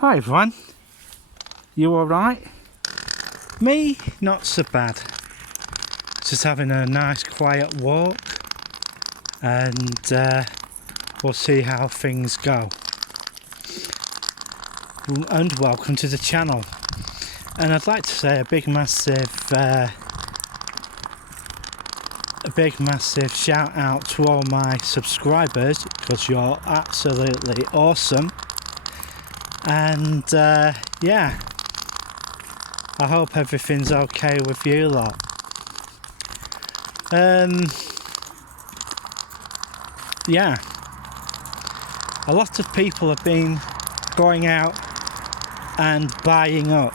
Hi everyone, you alright? Me, not so bad. Just having a nice quiet walk and we'll see how things go. And welcome to the channel. And I'd like to say a big massive shout out to all my subscribers, because you're absolutely awesome. And yeah, I hope everything's okay with you lot. Yeah, a lot of people have been going out and buying up.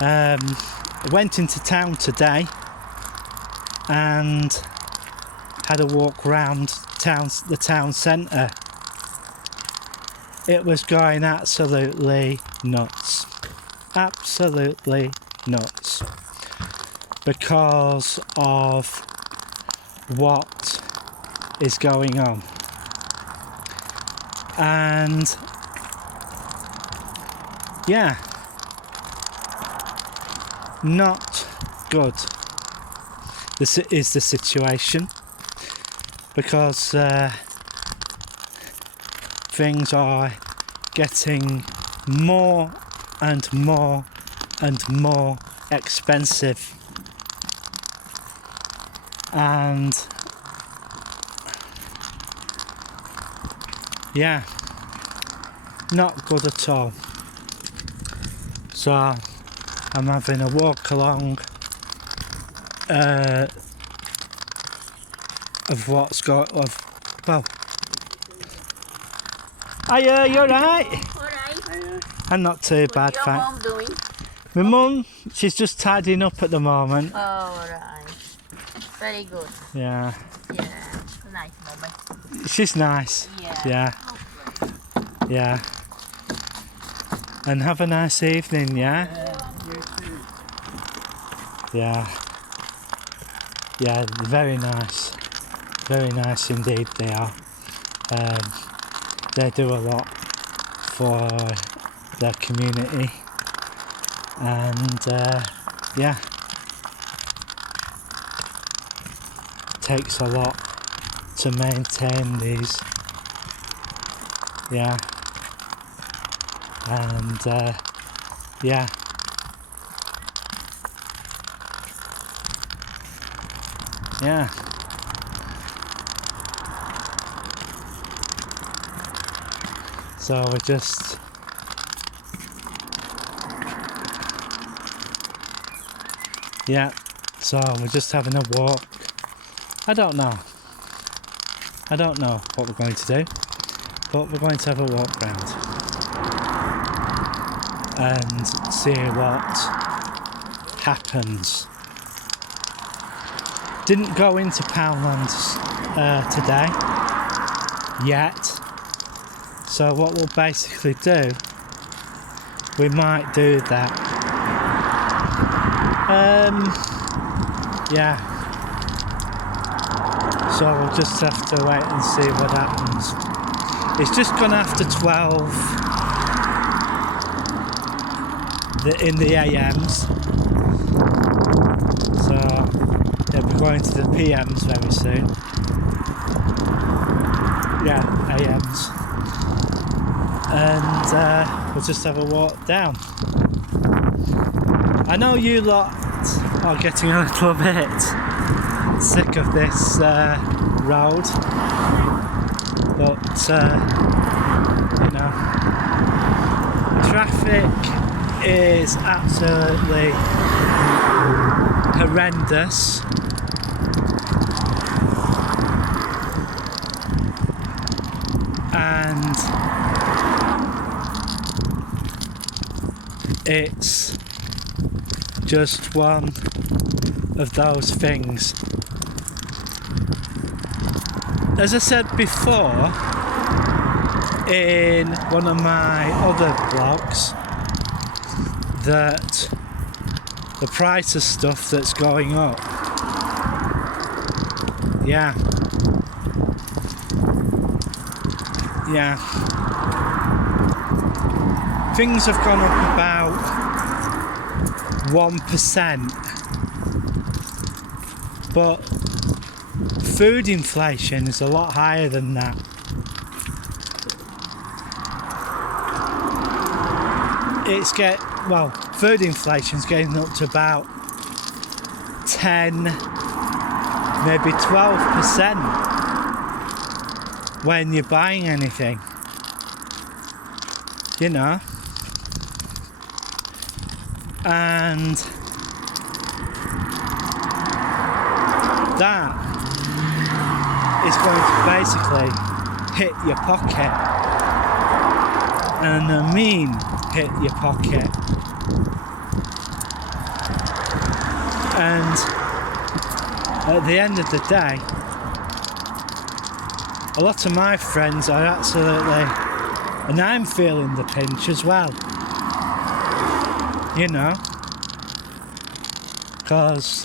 I went into town today and had a walk round the town centre. It was going absolutely nuts. Absolutely nuts. Because of what is going on. And yeah, not good. This is the situation, because things are getting more and more and more expensive, and yeah, not good at all. So I'm having a walk along of what's got well. Hiya, you alright? Alright. I'm not too bad, What's your mom doing? My mum, she's just tidying up at the moment. Oh, alright. Very good. Yeah. Yeah. Nice moment. She's nice. Yeah. Yeah. And have a nice evening, yeah? You too. Yeah. Yeah, very nice. Very nice indeed they are. They do a lot for their community. And yeah. Takes a lot to maintain these. Yeah. And yeah. Yeah. So we're just so we're just having a walk. I don't know what we're going to do, but we're going to have a walk round and see what happens. Didn't go into Poundland today yet, so what we'll basically do, we might do that. Yeah, so we'll just have to wait and see what happens. It's just gone after 12 in the AMs, so yeah, we're going to the PMs very soon. Yeah, AMs, and we'll just have a walk down. I know you lot are getting a little bit sick of this road, but you know, traffic is absolutely horrendous. And it's just one of those things. As I said before in one of my other blogs, that the price of stuff that's going up, yeah, things have gone up about 1%, but food inflation is a lot higher than that. Food inflation's getting up to about 10, maybe 12% when you're buying anything, you know. And that is going to basically hit your pocket, and I mean hit your pocket. And at the end of the day, a lot of my friends are absolutely, and I'm feeling the pinch as well, you know, because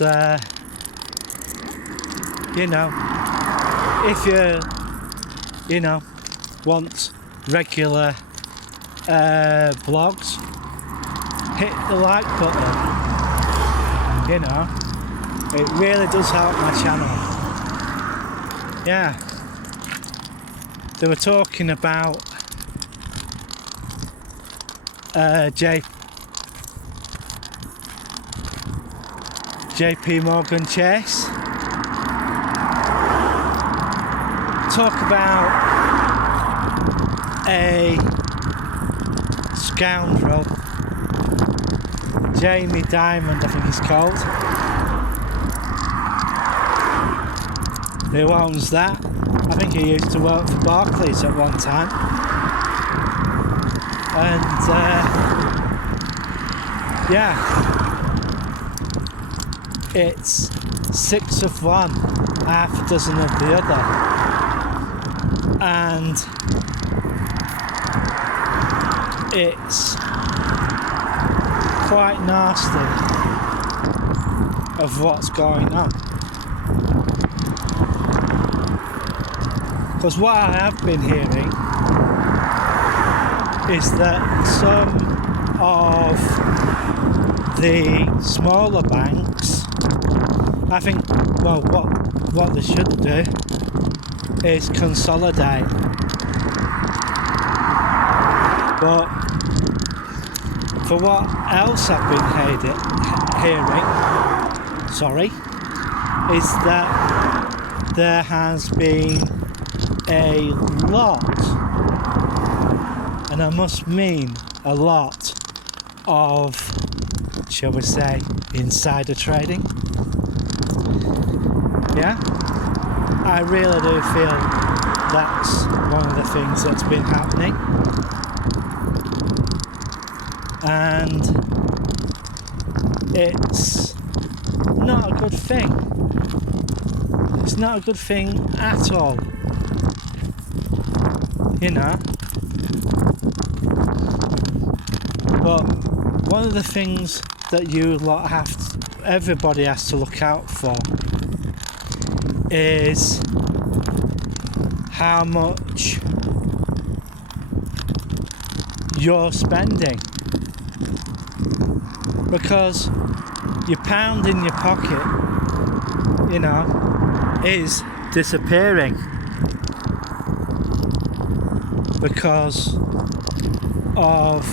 you know, if you know, want regular vlogs, hit the like button. You know, it really does help my channel. Yeah, they were talking about JP Morgan Chase. Talk about a scoundrel, Jamie Dimon, I think he's called, who owns that. I think he used to work for Barclays at one time, and yeah, it's 6 of one, half a dozen of the other, and it's quite nasty of what's going on. Because what I have been hearing is that some of the smaller banks, I think, well, what they should do is consolidate. But for what else I've been hearing, is that there has been a lot, and I must mean a lot, of, shall we say, insider trading. Yeah, I really do feel that's one of the things that's been happening. And it's not a good thing. It's not a good thing at all. You know? But one of the things that you lot everybody has to look out for is how much you're spending. Because your pound in your pocket, you know, is disappearing because of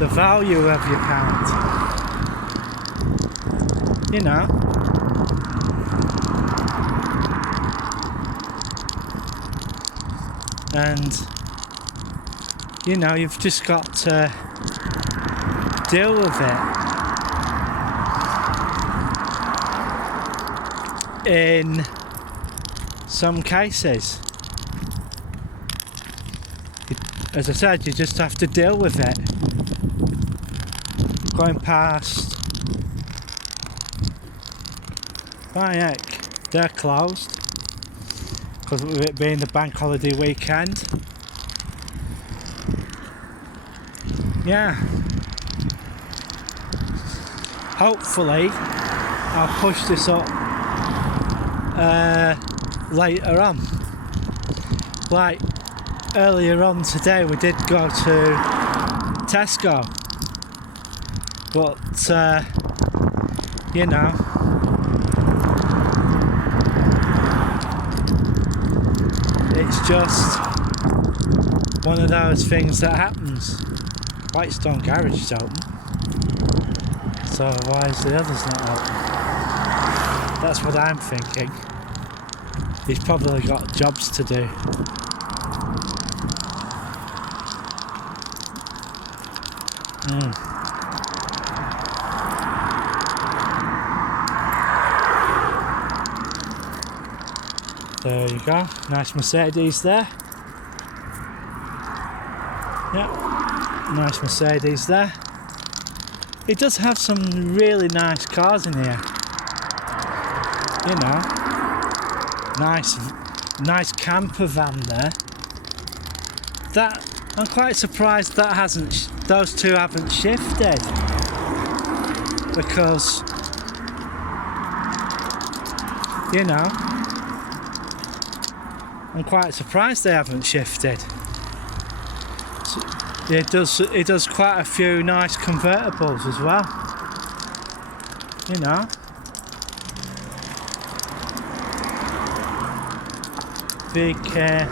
the value of your pound, you know. And you know, you've just got to deal with it. In some cases, as I said, you just have to deal with it. Going past, my heck, they're closed because of it being the bank holiday weekend. Yeah. Hopefully I'll push this up later on. Like earlier on today, we did go to Tesco. But, you know, it's just one of those things that happens. Whitestone Garage is open, so why is the others not open? That's what I'm thinking. He's probably got jobs to do. There you go, nice Mercedes there. Yep, nice Mercedes there. It does have some really nice cars in here. You know, nice camper van there. That I'm quite surprised that those two haven't shifted, because you know, I'm quite surprised they haven't shifted. It does quite a few nice convertibles as well. You know. VK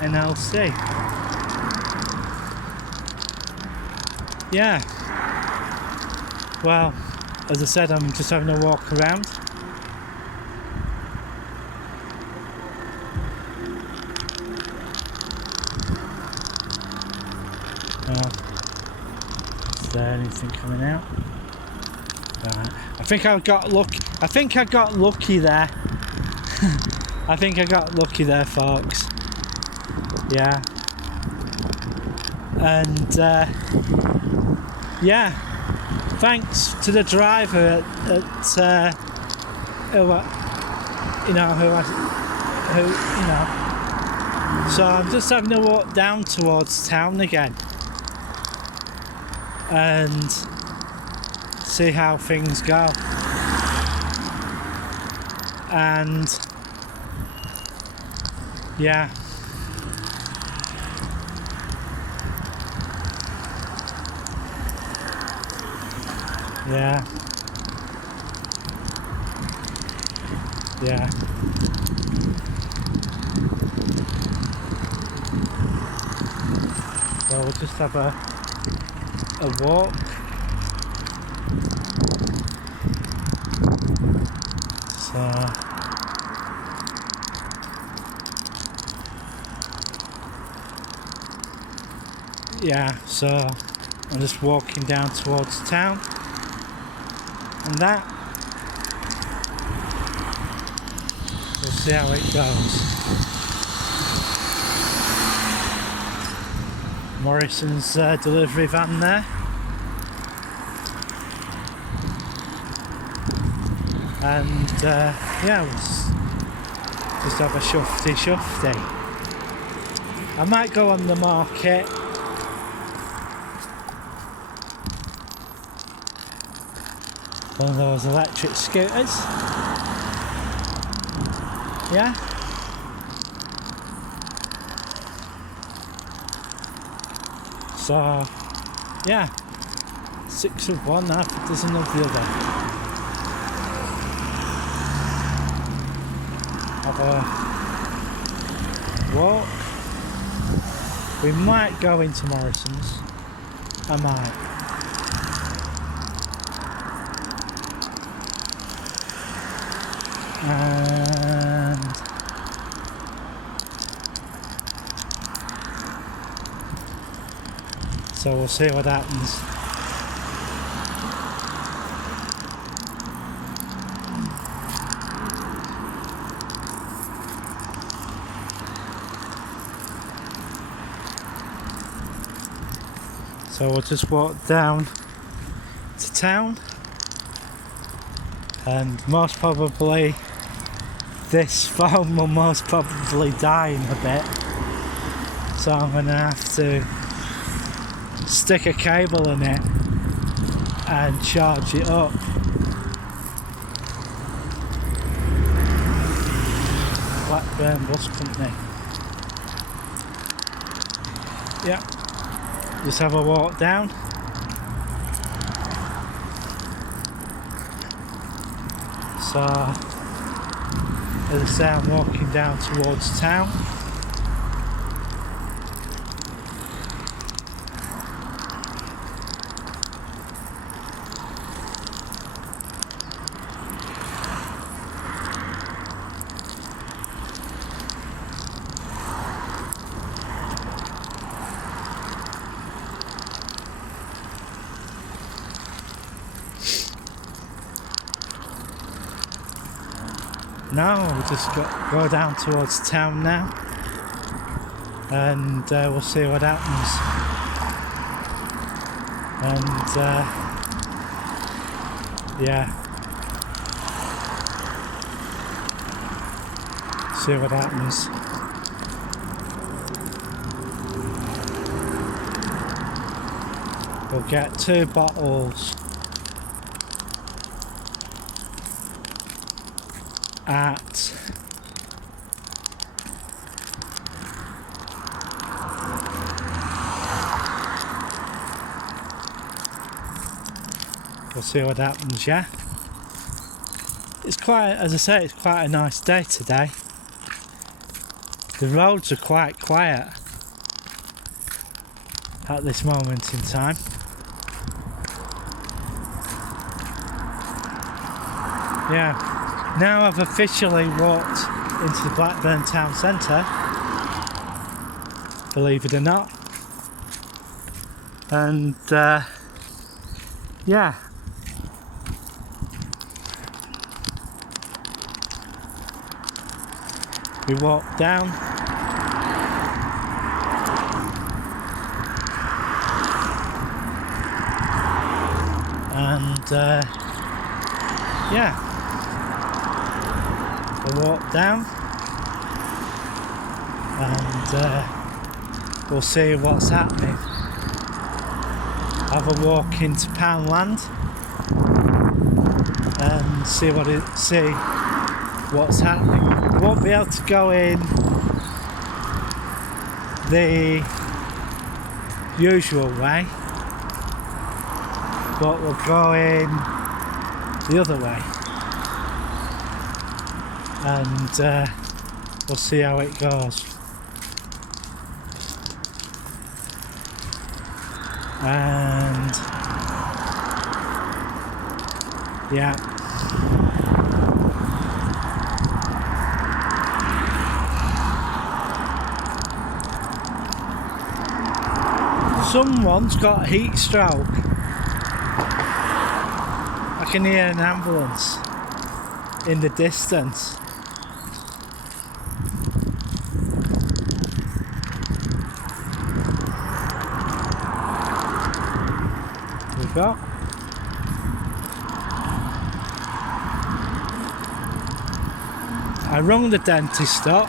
NLC. Yeah. Well, as I said, I'm just having a walk around. Is there anything coming out? Right. I think I got lucky there. I think I got lucky there, folks. Yeah. And yeah. Thanks to the driver So I'm just having to walk down towards town again and see how things go. And yeah. Yeah. Yeah. So we'll just have a walk. So yeah, so I'm just walking down towards town and that. We'll see how it goes. Morrison's delivery van there. And yeah, we'll just have a shufty. I might go on the market. One of those electric scooters. Yeah. So yeah, 6 of one, half a dozen of the other. Have a walk. We might go into Morrison's. I might. And so we'll see what happens. So we'll just walk down to town, and most probably this phone will most probably die in a bit, so I'm going to have to stick a cable in it and charge it up. Blackburn Bus Company. Yeah, just have a walk down. So, as I say, I'm walking down towards town. Now we'll just go down towards town now, and we'll see what happens. And yeah, see what happens. We'll get 2 bottles at we'll see what happens, yeah. It's quite, as I say, it's quite a nice day today. The roads are quite quiet at this moment in time. Yeah. Now I've officially walked into the Blackburn town centre, believe it or not, and yeah, we walked down, and yeah, we'll walk down and we'll see what's happening. Have a walk into Poundland and see what's happening. We won't be able to go in the usual way, but we'll go in the other way, and we'll see how it goes. And yeah, someone's got a heat stroke. I can hear an ambulance in the distance. We've got I rung the dentist up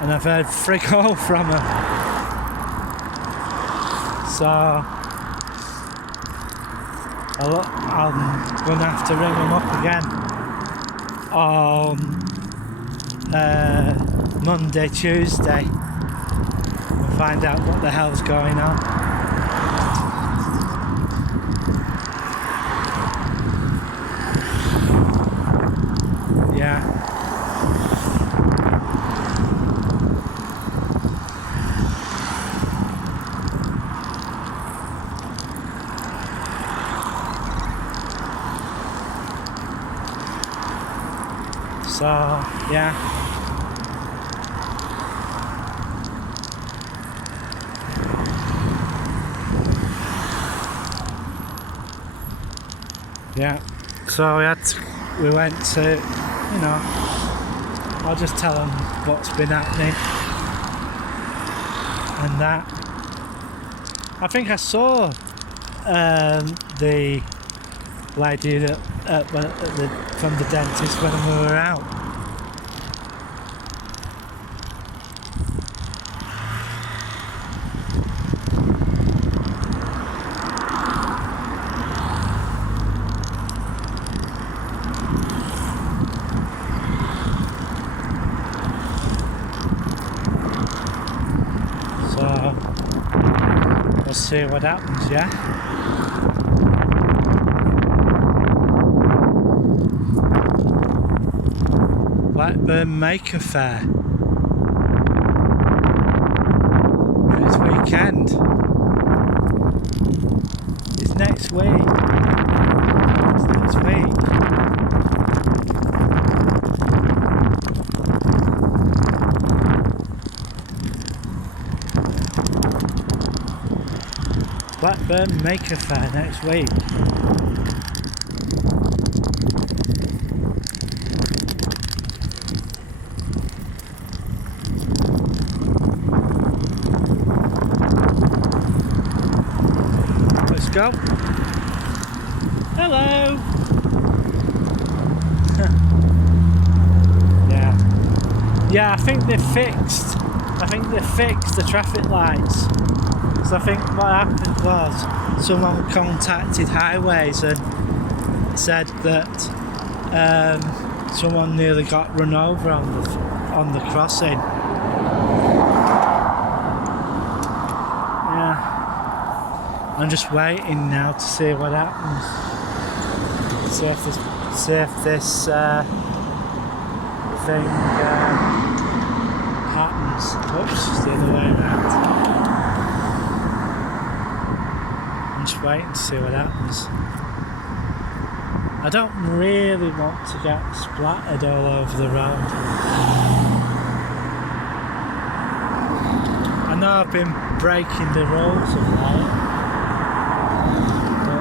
and I've heard frick all from her. So I'm going to have to ring them up again on Monday, Tuesday and find out what the hell's going on. Yeah. So, yeah. Yeah. So we went to, you know, I'll just tell them what's been happening and that. I think I saw the lady from the dentist when we were out. see what happens, yeah? Blackburn Maker Fair. Next weekend. It's next week. It's next week. Blackburn Maker Fair next week. Let's go. Hello. Yeah, I think they fixed the traffic lights. So I think what happened was someone contacted Highways and said that someone nearly got run over on the crossing. Yeah, I'm just waiting now to see what happens. See if this thing happens. Oops, the other way around. Just waiting to see what happens. I don't really want to get splattered all over the road. I know I've been breaking the rules of late, but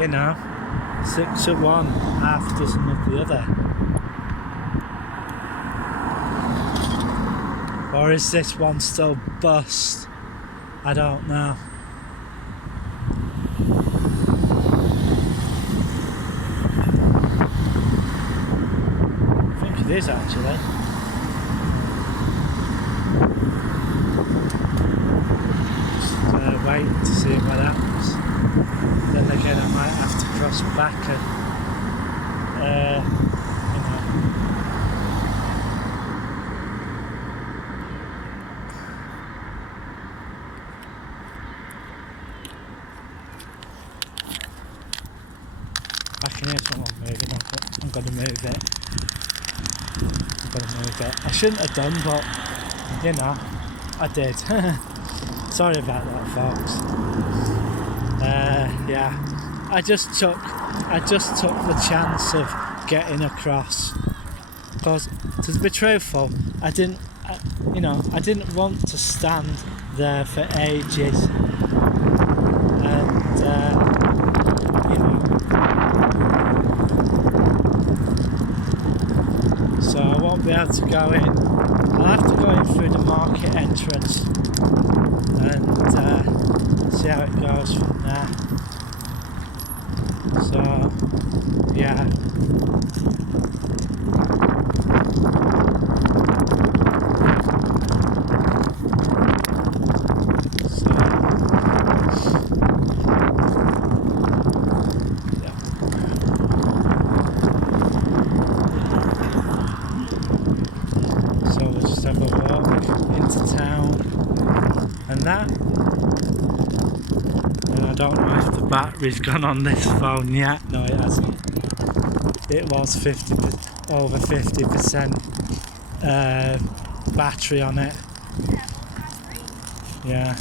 you know, 6 at one, half a dozen of the other. Or is this one still bust? I don't know. I think it is actually. Just wait to see what happens. Then again I might have to cross back and I can hear someone moving. I'm going to move it. I shouldn't have done, but you know, I did. Sorry about that, folks. Yeah, I just took the chance of getting across because, to be truthful, I didn't want to stand there for ages, and so I won't be able to go in. I'll have to go in through the market entrance and see how it goes from there. So, yeah. So we'll just have a walk into town and that. And I don't know if the battery's gone on this phone yet. No, it hasn't. It was over 50% battery on it. Yeah.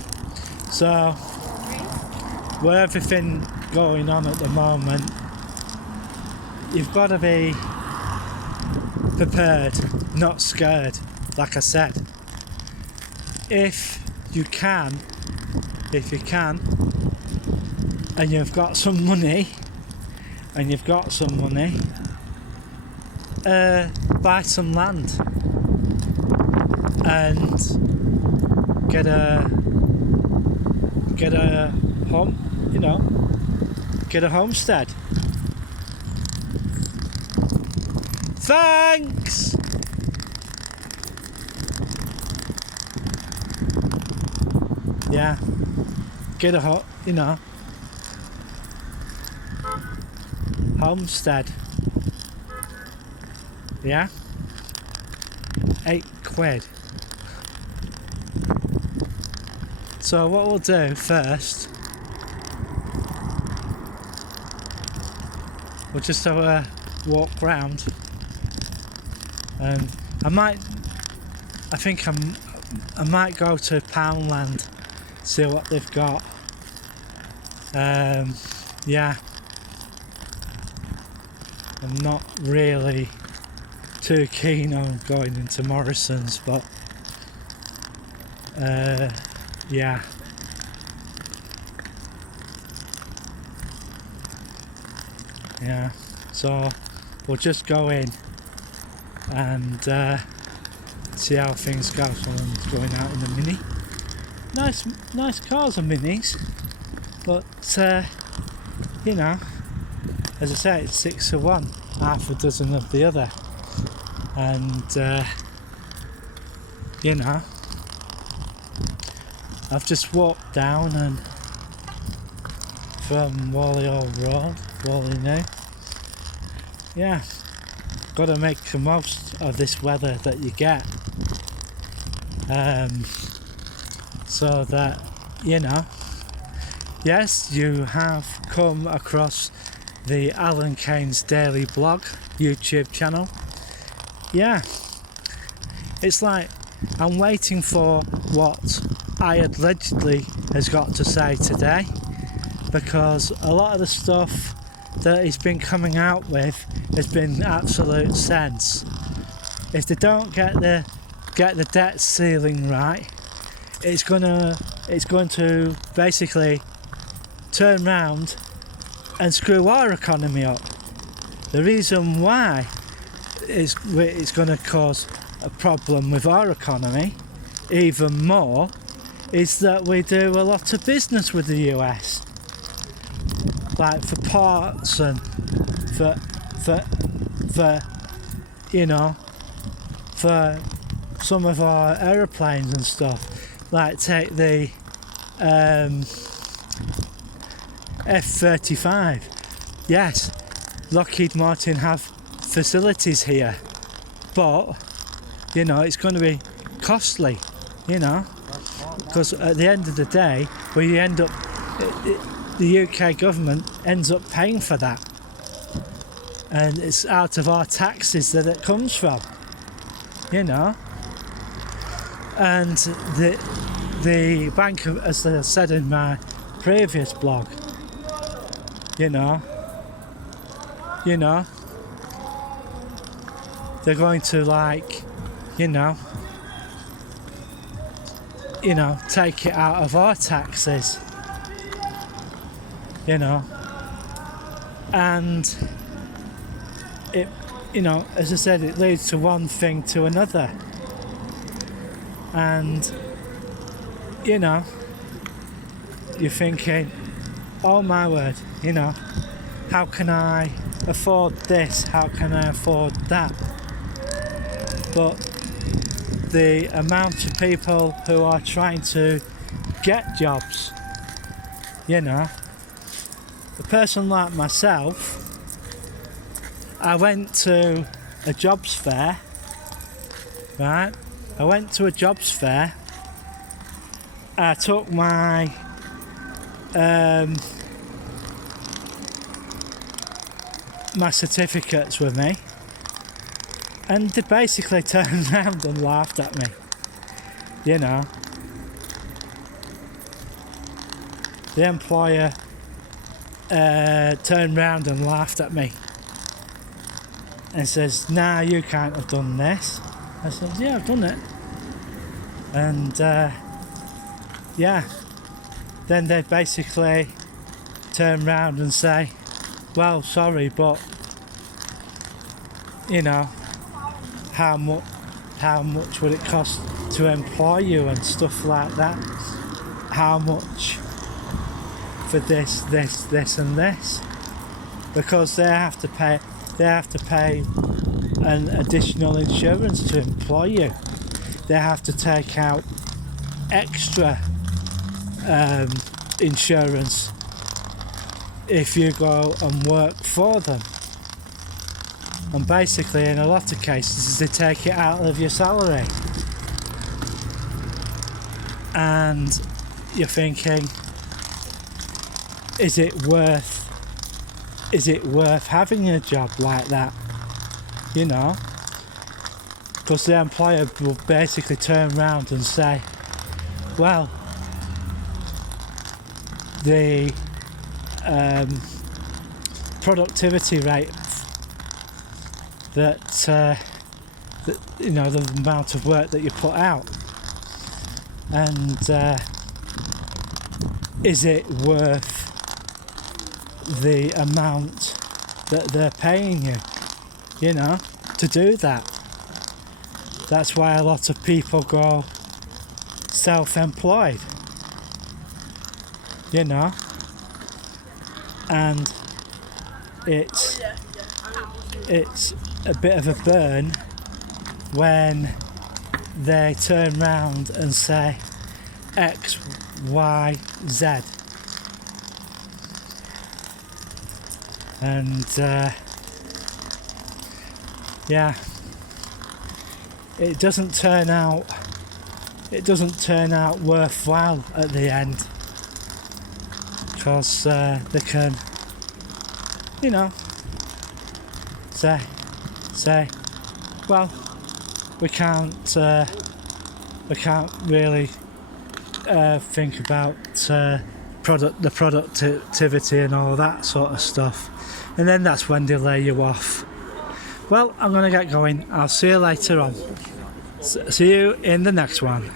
So with everything going on at the moment, you've got to be prepared, not scared, like I said. If you can, and you've got some money, buy some land and get a home, get a homestead. Thanks! Yeah, get a homestead. Yeah, £8. So what we'll do first, we'll just have a walk round, and I might go to Poundland, see what they've got. Yeah, I'm not really too keen on going into Morrison's, but yeah. Yeah, so we'll just go in and see how things go. Someone's going out in a Mini. Nice cars are Minis, but you know, as I say, it's 6 of one, half a dozen of the other, and you know, I've just walked down and from Whalley Old Road, Whalley New. Yeah, got to make the most of this weather that you get, so that, you know, yes, you have come across the Alan Keynes Daily Blog YouTube channel. Yeah, it's like I'm waiting for what I allegedly has got to say today, because a lot of the stuff that he's been coming out with has been absolute sense. If they don't get the debt ceiling right, it's going to basically turn round and screw our economy up. The reason why it's going to cause a problem with our economy even more is that we do a lot of business with the US, like for parts and for you know, for some of our aeroplanes and stuff. Like take the F-35. Yes, Lockheed Martin have facilities here, but you know, it's going to be costly, you know, because at the end of the day, we end up, the UK government ends up paying for that, and it's out of our taxes that it comes from, you know. And the bank, as I said in my previous blog, you know, they're going to, like, you know, take it out of our taxes, you know, and it, you know, as I said, it leads to one thing to another, and you know, you're thinking, oh my word, you know, how can I afford this, how can I afford that? But the amount of people who are trying to get jobs, you know, a person like myself, I went to a jobs fair, right? I went to a jobs fair, I took my my certificates with me, and they basically turned around and laughed at me, you know. The employer turned round and laughed at me and says, nah, you can't have done this. I said, yeah, I've done it. And yeah, then they basically turn round and say, well, sorry, but you know, how much would it cost to employ you and stuff like that? How much for this and this? Because they have to pay an additional insurance to employ you. They have to take out extra insurance if you go and work for them. And basically, in a lot of cases, they take it out of your salary. And you're thinking, is it worth having a job like that? You know, because the employer will basically turn around and say, well, the productivity rate that you know, the amount of work that you put out, and is it worth the amount that they're paying you, you know, to do that? That's why a lot of people go self-employed, you know, and it's a bit of a burn when they turn round and say X, Y, Z, and yeah, it doesn't turn out worthwhile at the end, because they can, you know, say, well, we can't really think about the productivity and all that sort of stuff, and then that's when they lay you off. Well, I'm gonna get going. I'll see you later on. See you in the next one.